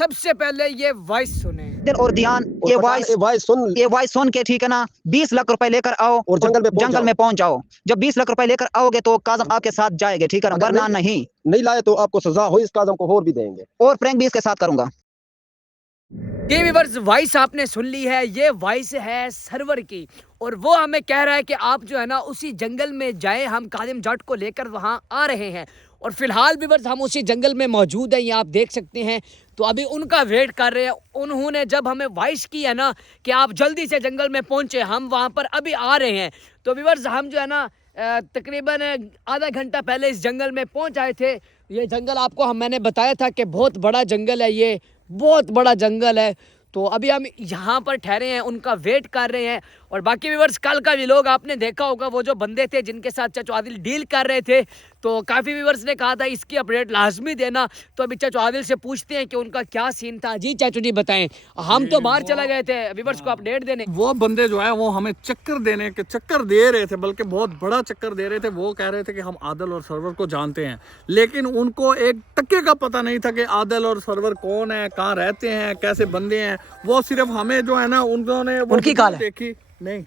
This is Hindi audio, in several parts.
सबसे पहले ये वॉइस सुने और ध्यान, ये वॉइस सुन के ठीक है ना, 20 लाख रुपए लेकर आओ और जंगल में पहुंच जाओ। जब 20 लाख रुपए लेकर आओगे तो काजम आपके साथ जाएंगे, ठीक है ना, वरना नहीं लाए तो आपको सजा हो, इस काजम को और भी देंगे और प्रैंक भी इसके साथ करूंगा। ये व्यूअर्स वॉइस आपने सुन ली है, ये वॉइस है सर्वर की और वो हमें कह रहा है कि आप जो है ना उसी जंगल में जाएं, हम कादिम जट को लेकर वहां आ रहे हैं। और फिलहाल व्यूअर्स हम उसी जंगल में मौजूद हैं, ये आप देख सकते हैं। तो अभी उनका वेट कर रहे हैं। उन्होंने जब हमें वॉइस की है ना कि आप जल्दी से जंगल में पहुंचे, हम वहां पर अभी आ रहे हैं। तो व्यूअर्स हम जो है ना तकरीबन आधा घंटा पहले इस जंगल में पहुंच आए थे। ये जंगल आपको मैंने बताया था कि बहुत बड़ा जंगल है, ये बहुत बड़ा जंगल है। तो अभी हम यहाँ पर ठहरे हैं, उनका वेट कर रहे हैं। और बाकी व्यूअर्स कल का व्लॉग आपने देखा होगा, वो जो बंदे थे जिनके साथ चाचू आदिल डील कर रहे थे, तो काफ़ी व्यूअर्स ने कहा था इसकी अपडेट लाजमी देना। तो अभी चाचू आदिल से पूछते हैं कि उनका क्या सीन था। जी चाचू जी बताएं, हम तो बाहर चला गए थे व्यूअर्स को अपडेट देने। वो बंदे जो है वो हमें चक्कर देने के चक्कर दे रहे थे, बल्कि बहुत बड़ा चक्कर दे रहे थे। वो कह रहे थे कि हम आदिल और सरवर को जानते हैं, लेकिन उनको एक टक्के का पता नहीं था कि आदिल और सरवर कौन है, कहाँ रहते हैं, कैसे बंदे हैं। वो सिर्फ हमें जो है ना उन्होंने उनकी कॉल देखी नहीं,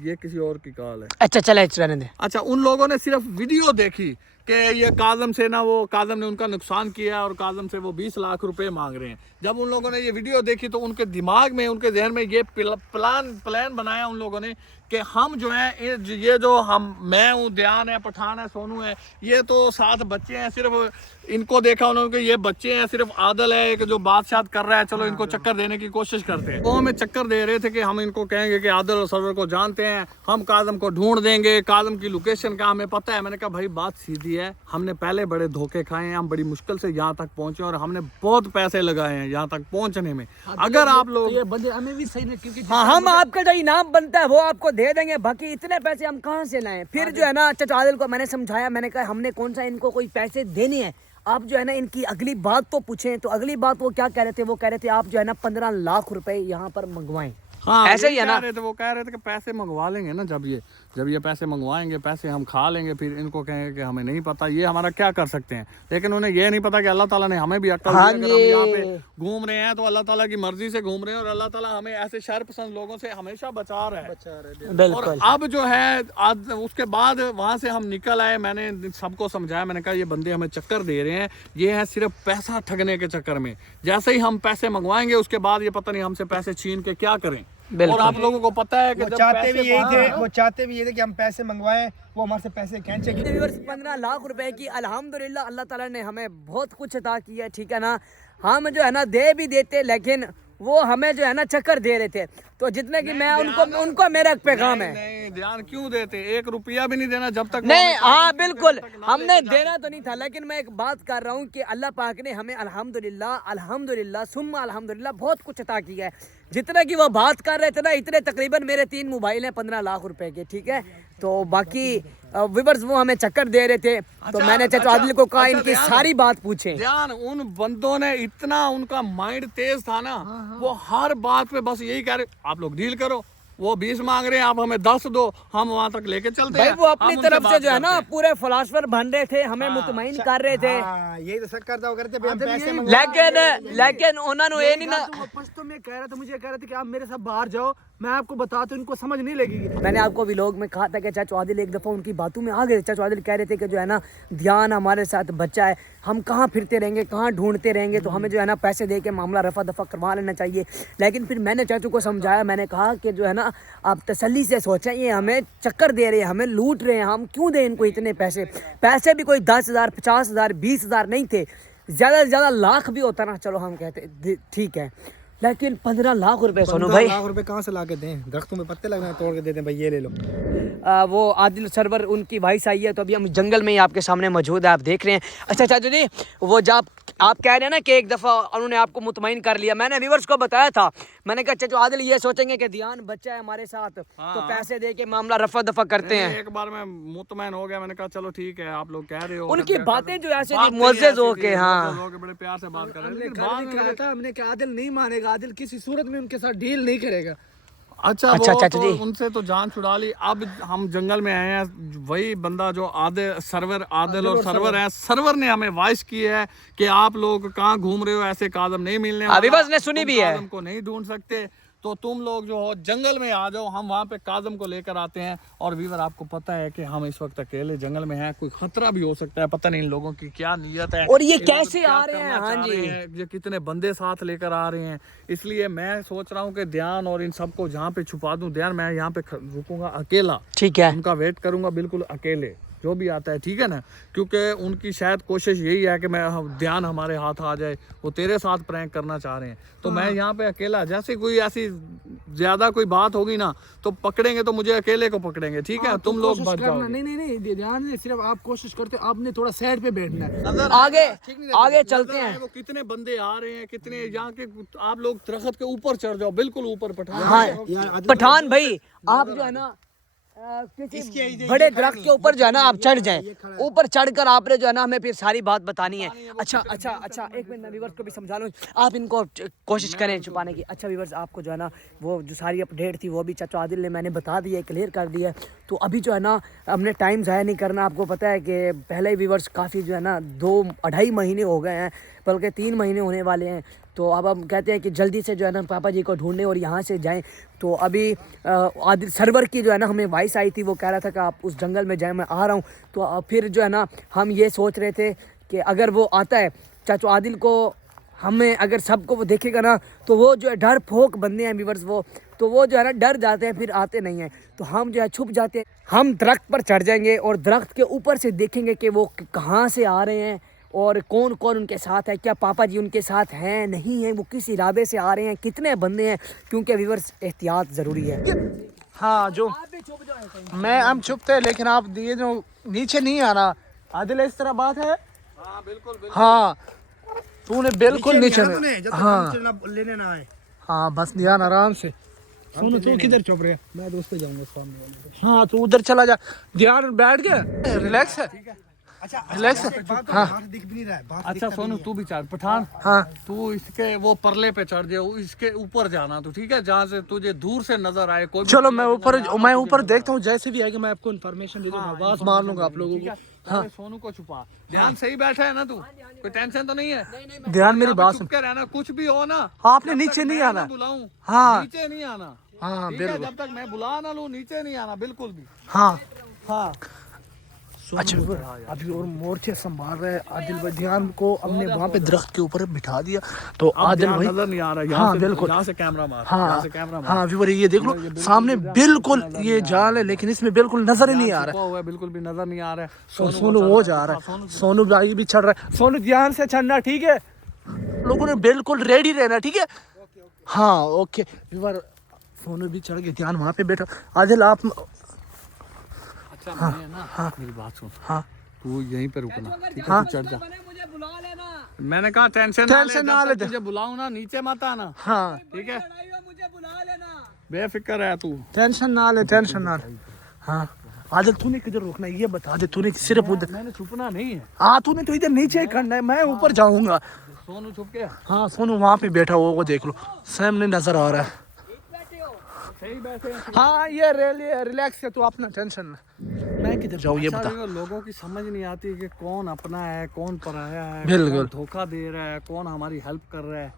ये किसी और की कॉल है। अच्छा चले रहने दे। अच्छा, उन लोगों ने सिर्फ वीडियो देखी कि ये काजम से ना, वो काजम ने उनका नुकसान किया और काजम से वो 20 लाख रुपए मांग रहे हैं। जब उन लोगों ने ये वीडियो देखी तो उनके दिमाग में, उनके जहन में ये प्लान बनाया उन लोगों ने कि हम जो है ये जो मैं हूँ, ध्यान है, पठान है, सोनू है, ये तो 7 बच्चे हैं। सिर्फ इनको देखा उन्होंने कि ये बच्चे हैं, सिर्फ आदल है एक जो बादशाह कर रहा है, चलो इनको चक्कर देने की कोशिश करते हैं। वो हमें चक्कर दे रहे थे कि हम इनको कहेंगे कि आदल और सरवर को जानते हैं, हम काजम को ढूंढ देंगे, काजम की लोकेशन का हमें पता है। मैंने कहा भाई बात सीधी है, हमने पहले बड़े धोखे खाए हैं, हम बड़ी मुश्किल से यहाँ तक पहुंचे और हमने बहुत पैसे लगाए हैं यहाँ तक पहुंचने में। अगर आप लोग ये बंदे हमें भी सही नहीं, क्योंकि हम आपका जो इनाम बनता है वो आपको दे देंगे, बाकी इतने पैसे हम कहाँ से लाएं। फिर जो है ना चाचा आदिल को मैंने समझाया, मैंने कहा हमने कौन सा इनको कोई पैसे देने हैं, आप जो है ना इनकी अगली बात तो पूछें। तो अगली बात वो क्या कह रहे थे, वो कह रहे थे आप जो है ना 15 लाख रुपए यहाँ पर मंगवाएं। हाँ, ऐसे ही है ना। वो कह रहे थे कि पैसे मंगवा लेंगे ना, जब ये पैसे मंगवाएंगे, पैसे हम खा लेंगे, फिर इनको कहेंगे कि हमें नहीं पता ये हमारा क्या कर सकते हैं। लेकिन उन्हें ये नहीं पता कि अल्लाह ताला ने हमें भी अक्ल दी। अगर हम यहाँ पे घूम रहे हैं तो अल्लाह ताला की मर्जी से घूम रहे हैं और अल्लाह ताला हमें ऐसे शर पसंद लोगों से हमेशा बचा रहा है। और अब जो है उसके बाद वहाँ से हम निकल आए, मैंने सबको समझाया, मैंने कहा ये बंदे हमें चक्कर दे रहे हैं, ये है सिर्फ पैसा ठगने के चक्कर में। जैसे ही हम पैसे मंगवाएंगे उसके बाद ये पता नहीं हमसे पैसे छीन के क्या करें। और आप लोगों को पता है कि वो चाहते भी यही थे कि हम पैसे मंगवाएं, वो हमारे से पैसे खींचे। 15 लाख रुपए की अल्हम्दुलिल्लाह अल्लाह ताला ने हमें बहुत कुछ अता किया, ठीक है ना। हम जो है ना दे भी देते, लेकिन वो हमें जो है ना चक्कर दे रहे थे। तो जितने की मैं उनको मेरा पैगाम है, नहीं ध्यान क्यों देते, 1 रुपया भी नहीं देना जब तक नहीं। हाँ बिल्कुल, हमने देना तो नहीं था, लेकिन मैं एक बात कर रहा हूँ कि अल्लाह पाक ने हमें अल्हम्दुलिल्लाह सुम्मा अल्हम्दुलिल्लाह बहुत कुछ अता किया है। जितना की वो बात कर रहे थे ना, इतने तकरीबन मेरे 3 मोबाइल हैं 15 लाख रुपए के, ठीक है। तो बाकी व्यूअर्स वो हमें चक्कर दे रहे थे। तो मैंने चाचा आदिल को कहा इनकी सारी बात पूछे। ध्यान, उन बंदों ने इतना, उनका माइंड तेज था ना, वो हर बात पे बस यही कह रहे आप लोग डील करो, वो 20 मांग रहे हैं, आप हमें 10 दो, हम वहाँ तक लेके चलते हैं। वो अपनी तरफ से जो है ना पूरे फिलासफर बन रहे थे, हमें मुतमईन कर रहे थे। यही तो शक करता करते पैसे, लेकिन उन्होंने ये नहीं ना, वापस तो मैं कह रहा था, मुझे कह रहे थे कि आप मेरे साथ बाहर जाओ, मैं आपको बता तो इनको समझ नहीं लगेगी। मैंने आपको व्लॉग में कहा था कि चाचा आदिल एक दफ़ा उनकी बातों में आ गए। चाचा आदिल कह रहे थे कि जो है ना ध्यान हमारे साथ बच्चा है, हम कहाँ फिरते रहेंगे, कहाँ ढूंढते रहेंगे, तो हमें जो है ना पैसे दे के मामला रफा दफा करवा लेना चाहिए। लेकिन फिर मैंने चाचू को समझाया, मैंने कहा कि जो है ना आप तसल्ली से सोचें, ये हमें चक्कर दे रहे हैं, हमें लूट रहे हैं, हम क्यों दें इनको इतने पैसे। पैसे भी कोई 10,000 50,000 20,000 नहीं थे, ज़्यादा से ज़्यादा लाख भी होता ना, चलो हम कहते ठीक है, लेकिन 15 लाख रुपए सोनू भाई, 15 लाख रुपए कहाँ से ला के दें, दरख्तों में पत्ते लगना तोड़ के दे दें भाई, ये ले लो। वो आदिल सरवर उनकी वॉइस आई है, तो अभी हम जंगल में ही आपके सामने मौजूद है, आप देख रहे हैं। अच्छा चाचू जी, वो जब आप कह रहे हैं ना कि एक दफ़ा उन्होंने आपको मुतमईन कर लिया, मैंने व्यूअर्स को बताया था, मैंने कहा चाचू आदिल ये सोचेंगे कि ध्यान बच्चा है हमारे साथ, तो पैसे दे के मामला रफा दफा करते हैं। एक बार मैं मुतमईन हो गया, मैंने कहा चलो ठीक है, आप लोग कह रहे हो। उनकी बातें जो ऐसे मुअज़्ज़ज़ हो के, हाँ बड़े प्यार से बात कर रहे हैं, हमने कहा था हमने कहा आदिल नहीं मानेगा, आदिल किसी सूरत में उनके साथ डील नहीं करेगा। अच्छा अच्छा, वो चाचा तो जी। उनसे तो जान छुड़ा ली। अब हम जंगल में आए हैं, वही बंदा जो आदिल और सरवर है, सरवर ने हमें वॉइस की है कि आप लोग कहाँ घूम रहे हो, ऐसे कादम नहीं मिलने वाला, अभी बस ने सुनी तुम भी है। कादम को नहीं ढूंढ सकते, तो तुम लोग जो हो जंगल में आ जाओ, हम वहाँ पे कादम को लेकर आते हैं। और वीवर आपको पता है कि हम इस वक्त अकेले जंगल में हैं, कोई खतरा भी हो सकता है, पता नहीं इन लोगों की क्या नीयत है और ये लोग कैसे क्या आ रहे हैं, करना हाँ चाह जी। रहे हैं, ये कितने बंदे साथ लेकर आ रहे हैं। इसलिए मैं सोच रहा हूँ कि ध्यान और इन सबको जहाँ पे छुपा दूं, ध्यान मैं यहाँ पे रुकूंगा अकेला, ठीक है। उनका वेट करूंगा बिल्कुल अकेले, जो भी आता है, ठीक है ना, क्योंकि उनकी शायद कोशिश यही है कि मैं ध्यान हमारे हाथ आ जाए, वो तेरे साथ प्रैंक करना चाह रहे हैं, तो मैं यहाँ पे अकेला, जैसे कोई ऐसी ज्यादा कोई बात होगी ना तो पकड़ेंगे, तो मुझे अकेले को पकड़ेंगे, ठीक है, तुम लोग बच जाओगे। नहीं नहीं नहीं, ध्यान से सिर्फ आप कोशिश करते हो, आपने थोड़ा साइड पे बैठना है। नजर आगे ठीक नहीं रहता, आगे नजर चलते आए हैं। वो कितने बंदे आ रहे हैं, कितने यहाँ के, आप लोग दरख्त के ऊपर चढ़ जाओ, बिल्कुल ऊपर पठान। हाँ पठान भाई, आप जो है ना किसी बड़े दरख्त के ऊपर जो है ना आप चढ़ जाएं, ऊपर चढ़कर आपने जो है ना हमें फिर सारी बात बतानी है। अच्छा अच्छा अच्छा, एक मिनट, मैं व्यूअर्स को भी समझा लूँ, आप इनको कोशिश करें छुपाने की। अच्छा व्यूअर्स, आपको जो है ना वो जो सारी अपडेट थी वो भी चाचा आदिल ने मैंने बता दी है, क्लियर कर दी है। तो अभी जो है ना हमने टाइम ज़ाया नहीं करना। आपको पता है कि पहले व्यूअर्स काफ़ी जो है ना 2-2.5 महीने हो गए हैं, बल्कि 3 महीने होने वाले हैं। तो अब हम कहते हैं कि जल्दी से जो है ना पापा जी को ढूंढने और यहाँ से जाएं। तो अभी आदिल सरवर की जो है ना हमें वॉइस आई थी, वो कह रहा था कि आप उस जंगल में जाएं, मैं आ रहा हूँ। तो फिर जो है ना हम ये सोच रहे थे कि अगर वो आता है चाचू आदिल को, हमें अगर सबको वो देखेगा ना तो वो जो है डर फोक बंदे हैं व्यूअर्स, वो जो है ना डर जाते हैं, फिर आते नहीं हैं। तो हम जो है छुप जाते हैं, हम दरख्त पर चढ़ जाएंगे और दरख्त के ऊपर से देखेंगे कि वो कहाँ से आ रहे हैं और कौन कौन उनके साथ है, क्या पापा जी उनके साथ हैं नहीं हैं, वो किस इरादे से आ रहे हैं, कितने बंदे हैं, क्योंकि व्यूअर्स एहतियात ज़रूरी है। हाँ जो मैं हम चुपते हैं, लेकिन आप ये जो नीचे नहीं आना आदिल, इस तरह बात है। हाँ बिल्कुल बिल्कुल। हाँ तूने बिल्कुल नीचे हाँ लेने ना आए। हाँ बस ध्यान आराम से। सोनू तू किधर चुप रहे? मैं दोस्त पे जाऊंगा सामने वाले। हाँ तू उधर चला जा, ध्यान बैठ गया, रिलैक्स है। अच्छा रिलैक्स है। हाँ दिख भी नहीं रहा है। अच्छा सोनू तू भी चढ़, पठान हाँ तू इसके वो परले पे चढ़ जाओ, इसके ऊपर जाना तू, ठीक है, जहाँ से तुझे दूर से नजर आए कोई भी। चलो मैं ऊपर देखता हूँ, जैसे भी आएगा मैं आपको इन्फॉर्मेशन दे दूंगा, आवाज मार लूंगा आप लोगों को। हाँ सोनू को छुपा, ध्यान सही बैठा है ना तू, कोई टेंशन तो नहीं है? ध्यान मेरी बात सुन, चुप के रहना, कुछ भी हो ना आपने जब नीचे तक नहीं मैं आना। ना बुलाऊं, हाँ नीचे नहीं आना, हाँ ठीक है, बिल्कुल जब तक मैं बुला ना लूं नीचे नहीं आना बिल्कुल भी। हाँ। हाँ अच्छा अभी और मोर्चे संभाल रहे आदिल भाई, ध्यान को हमने वहाँ पे दरख्त के ऊपर बिठा दिया, तो आदिल भाई नजर नहीं आ रहा, यहाँ हाँ से बिल्कुल, यहाँ से कैमरा मार, हाँ यहाँ से कैमरा मार। हाँ व्यूअर ये देख लो सामने बिल्कुल ये जाल है, लेकिन इसमें बिल्कुल नजर ही नहीं आ रहा छुपा हुआ है, बिल्कुल भी नजर नहीं आ रहा है। है। सोनू वो जा रहा है, सोनू भाई भी चढ़ रहा है। सोनू ध्यान से चढ़ना, ठीक है, लोगों ने बिल्कुल रेडी रहना, ठीक है। हाँ ओके व्यूअर, सोनू भी चढ़ गए, ध्यान वहाँ पे बैठा। आदिल आप अच्छा मैं ना मेरी बात सुन, हाँ तू यहीं पे रुकना, ठीक है, हाँ। तू चढ़ जा। मैंने कहा टेंशन ना ले, तुझे बुलाऊं ना नीचे मत आना, हाँ ठीक है, बेफिक्र है तू। टेंशन ना ले, टेंशन ना ले। हाँ आदिल तूने किधर रुकना है ये बता दे, तूने सिर्फ उधर, मैंने छुपना नहीं है। हाँ तूने तो इधर नीचे ही करना है, मैं ऊपर जाऊंगा। सोनू छुप गया, हाँ सोनू वहाँ पे बैठा हुआ वो देख लो, सामने नजर आ रहा है। सही बैठे हैं। हाँ ये रिलैक्स है, तू अपना टेंशन ना, मैं किधर जाऊँ ये अच्छा, बता। देखो, लोगों की समझ नहीं आती कि कौन अपना है कौन पराया है, बिल्कुल। कौन धोखा दे रहा है, कौन हमारी हेल्प कर रहा है,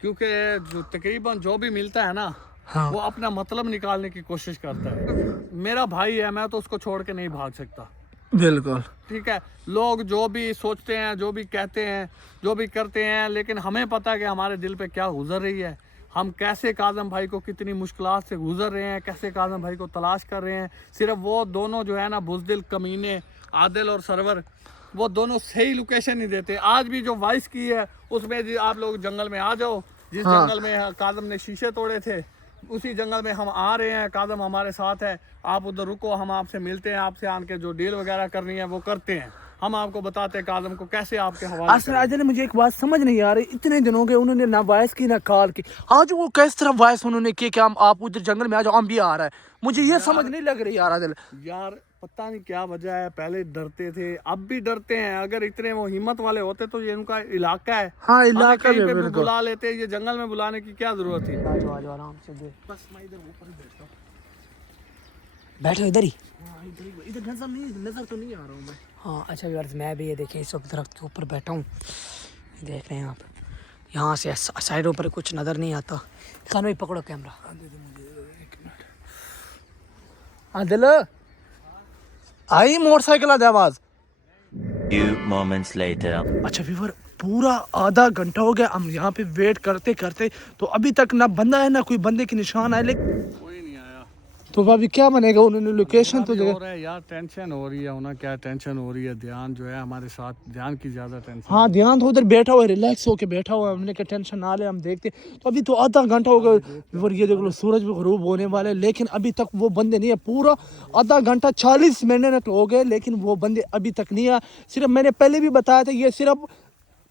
क्योंकि जो तकरीबन जो भी मिलता है ना हाँ वो अपना मतलब निकालने की कोशिश करता है। मेरा भाई है, मैं तो उसको छोड़ के नहीं भाग सकता, बिल्कुल ठीक है। लोग जो भी सोचते हैं, जो भी कहते हैं, जो भी करते हैं, लेकिन हमें पता है कि हमारे दिल पे क्या गुजर रही है, हम कैसे काज़म भाई को कितनी मुश्किलात से गुजर रहे हैं, कैसे काज़म भाई को तलाश कर रहे हैं। सिर्फ वो दोनों जो है ना बुज़दिल कमीने, आदिल और सरवर, वो दोनों सही लोकेशन नहीं देते। आज भी जो वॉइस की है उसमें जी आप लोग जंगल में आ जाओ, जिस हाँ। जंगल में काज़म ने शीशे तोड़े थे उसी जंगल में हम आ रहे हैं, काज़म हमारे साथ है, आप उधर रुको, हम आपसे मिलते हैं, आपसे आन के जो डील वगैरह करनी है वो करते हैं, हम आपको बताते हैं काज़म को कैसे आपके हवाले असर आदिल, मुझे एक बात समझ नहीं आ रही, इतने दिनों के उन्होंने ना वॉइस की ना कॉल की, आज वो किस तरह वॉइस उन्होंने की कि हम आप उधर जंगल में आ जाओ, हम भी आ रहा है, मुझे ये समझ नहीं लग रही यार आदिल। यार पता नहीं क्या वजह है, पहले डरते थे अब भी डरते हैं। अगर इतने वो हिम्मत वाले होते तो ये उनका इलाका है, हाँ इलाका कहीं भी पे भी बिल्कुल। बुला लेते, ये जंगल में बुलाने की क्या जरूरत थी। आ जाओ आराम से बस मैं इधर ऊपर ही बैठता हूँ। बैठो इधर ही। इधर नजर तो नहीं आ रहा हूँ मैं। हाँ अच्छा व्यूअर्स, मैं भी ये देखें इस वक्त दरख्त के ऊपर बैठा हूँ, देख रहे हैं आप। यहाँ से साइडों पर कुछ नज़र नहीं आता। खान भाई पकड़ो कैमरा। हाँ दिल आई मोटरसाइकिल आदि आवाज। Few moments later. अच्छा व्यूअर, पूरा आधा घंटा हो गया हम यहाँ पे वेट करते करते, तो अभी तक ना बंदा है ना कोई बंदे के निशान आए। लेकिन कोई नहीं आया तो अभी क्या बनेगा, उन्होंने लोकेशन तो हो जगह। रहा है यार, टेंशन हो रही है उन्हें, क्या टेंशन हो रही है। ध्यान जो है हमारे साथ, ध्यान की ज्यादा टेंशन। हाँ ध्यान तो उधर बैठा हुआ है, रिलैक्स होके बैठा हुआ है। हमने क्या टेंशन ना ले, हम देखते। तो अभी तो आधा घंटा हो गया व्यूअर, ये देख लो सूरज भी गरूब होने वाला है, लेकिन अभी तक वो बंदे नहीं है। पूरा आधा घंटा 40 मिनट हो गए, लेकिन वो बंदे अभी तक नहीं आए। सिर्फ मैंने पहले भी बताया था, ये सिर्फ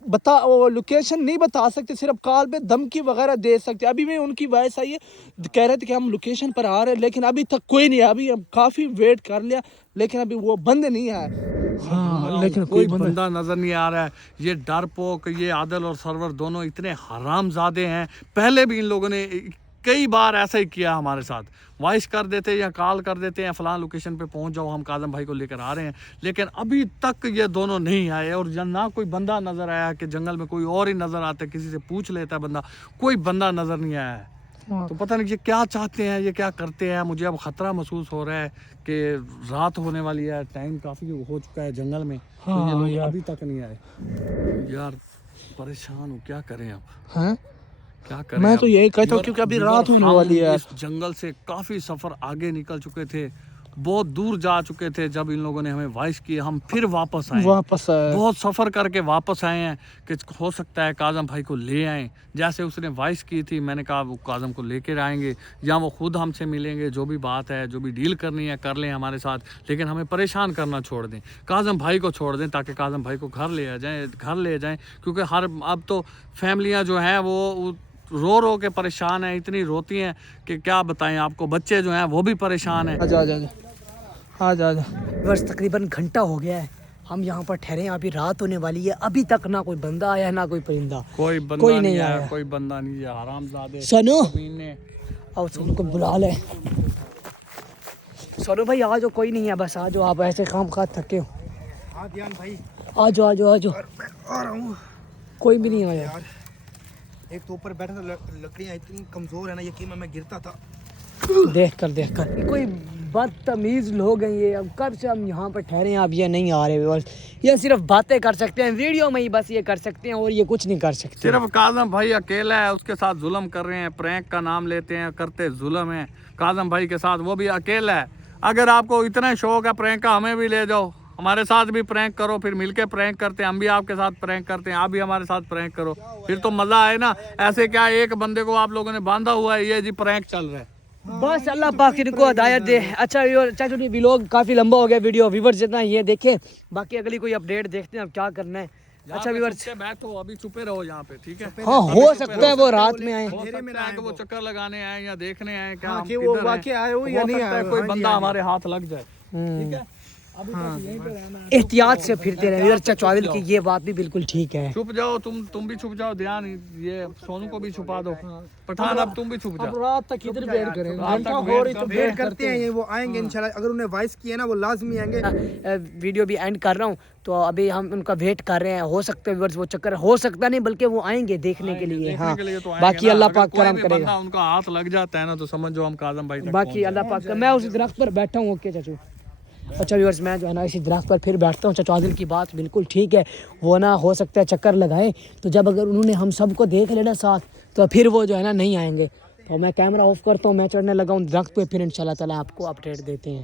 वो लोकेशन नहीं बता सकते, सिर्फ कॉल पे धमकी वगैरह दे सकते। अभी भी उनकी वॉइस आई है, कह रहे थे कि हम लोकेशन पर आ रहे हैं, लेकिन अभी तक कोई नहीं है। अभी हम काफ़ी वेट कर लिया, लेकिन अभी वो बंदे नहीं आए। हाँ लेकिन कोई बंदा नजर नहीं आ रहा है। ये डरपोक, ये आदिल और सरवर दोनों इतने हरामजादे हैं। पहले भी इन लोगों ने कई बार ऐसा ही किया हमारे साथ। वॉइस कर देते या कॉल कर देते हैं, फलां लोकेशन पे पहुंच जाओ, हम काजम भाई को लेकर आ रहे हैं, लेकिन अभी तक ये दोनों नहीं आए। और ना कोई बंदा नजर आया कि जंगल में कोई और ही नजर आता है, किसी से पूछ लेता है बंदा, कोई बंदा नजर नहीं आया है। तो पता नहीं ये क्या चाहते हैं, ये क्या करते हैं। मुझे अब खतरा महसूस हो रहा है कि रात होने वाली है, टाइम काफ़ी हो चुका है जंगल में। तो ये हाँ लोग यार। अभी तक नहीं आए यार, परेशान हूँ, क्या करें अब, हाँ क्या करें। मैं अब? तो यही कहता हूँ, क्योंकि अभी रात होने वाली है। इस जंगल से काफ़ी सफ़र आगे निकल चुके थे, बहुत दूर जा चुके थे। जब इन लोगों ने हमें वॉइस की, हम फिर वापस आए, आए। बहुत सफ़र करके वापस आए हैं कि हो सकता है काजम भाई को ले आएँ। जैसे उसने वॉइस की थी, मैंने कहा वो काजम को लेकर आएंगे या वो खुद हमसे मिलेंगे, जो भी बात है, जो भी डील करनी है कर लें हमारे साथ, लेकिन हमें परेशान करना छोड़ दें, काजम भाई को छोड़ दें, ताकि काजम भाई को घर ले जाएँ। क्योंकि अब तो फैमिलियाँ जो हैं वो रो रो के परेशान हैं, इतनी रोती हैं कि क्या बताएं आपको। बच्चे जो हैं वो भी परेशान हैं। आजा बस तकरीबन घंटा हो गया है हम यहाँ पर ठहरे हैं, अभी रात होने वाली है। अभी तक ना कोई बंदा आया है ना कोई परिंदा, कोई नहीं आया, कोई बंदा नहीं है। हरामजादे सोनू ने आओ, सोनू को बुला ले। सोनू भाई आ जाओ, कोई नहीं है, बस आ जाओ, आप ऐसे काम खा थके हो। हाँ ध्यान भाई, आ जाओ आ जाओ आ जाओ, आ रहा हूँ कोई भी नहीं आया। यार। एक तो ऊपर बैठा था, लकड़ियाँ इतनी कमजोर है ना, यकीन में मैं गिरता था। देख कर कोई बदतमीज लोग हैं ये। अब कब से हम यहाँ पर ठहरे हैं, अब ये नहीं आ रहे। बस ये सिर्फ बातें कर सकते हैं वीडियो में ही, बस ये कर सकते हैं और ये कुछ नहीं कर सकते। सिर्फ काजम भाई अकेला है, उसके साथ जुल्म कर रहे हैं, प्रैंक का नाम लेते हैं, करते जुल्म है काजम भाई के साथ, वो भी अकेला है। अगर आपको इतना शौक है प्रैंक का, हमें भी ले जाओ, हमारे साथ भी प्रैंक करो, फिर मिलके प्रैंक करते हैं। हम भी आपके साथ प्रैंक करते हैं, आप भी हमारे साथ प्रैंक करो, फिर तो मजा आए ना। ऐसे क्या एक बंदे को आप लोगों ने बांधा हुआ है, ये जी प्रैंक चल रहा है। बस अल्लाह पाक इनको हिदायत दे। अच्छा चाचा जी, व्लॉग काफ़ी लंबा हो गया, वीडियो व्यूवर्स जितना ये देखें, बाकी अगली कोई अपडेट देखते हैं अब क्या करना है। अच्छा व्यूवर्स, बैठो, अभी छुपे रहो यहाँ पे, ठीक है। हाँ हो सकता है वो रात में आए, हो सकता है कि वो चक्कर लगाने आए या देखने आए क्या हम कि वो किधर हैं। वाकई आए हो या हो नहीं सकता है आए हो। कोई बंदा हमारे हाथ लग जाए, ठीक है। एहतियात से फिरते रहे। इधर चाचा आदिल की ये बात भी बिल्कुल ठीक है। छुप जाओ, तुम भी छुप जाओ, ध्यान ये सोनू को भी छुपा दो। पठान अब तुम भी छुप जाओ। रात तक इधर वेट करेंगे, रात तक घंटा वेट हो रही तो करते वेट वेट करते हैं, ये वो आएंगे इंशाल्लाह। अगर उन्हें वॉइस की है ना, वो लाजमी आएंगे। वीडियो भी एंड कर रहा हूँ, तो अभी हम उनका वेट कर रहे हैं। हो सकता है व्यूअर्स वो चक्कर, हो सकता नहीं बल्कि वो आएंगे देखने के लिए। हाँ बाकी अल्लाह पाक करम करेगा। उनका हाथ लग जाता है ना, तो समझो हम काजम भाई तक बाकी अल्लाह पाक, मैं उस दरख्त पर बैठा हूँ। ओके चाचू। अच्छा व्यूअर्स, मैं जो है ना इसी दरख्त पर फिर बैठता हूँ। चाचा आदिल की बात बिल्कुल ठीक है, वो ना हो सकता है चक्कर लगाएं, तो जब अगर उन्होंने हम सबको देख लेना साथ, तो फिर वो जो है ना नहीं आएंगे। तो मैं कैमरा ऑफ करता हूँ, मैं चढ़ने लगा हूँ दरख्त पे, फिर इंशाल्लाह ताला आपको अपडेट देते हैं।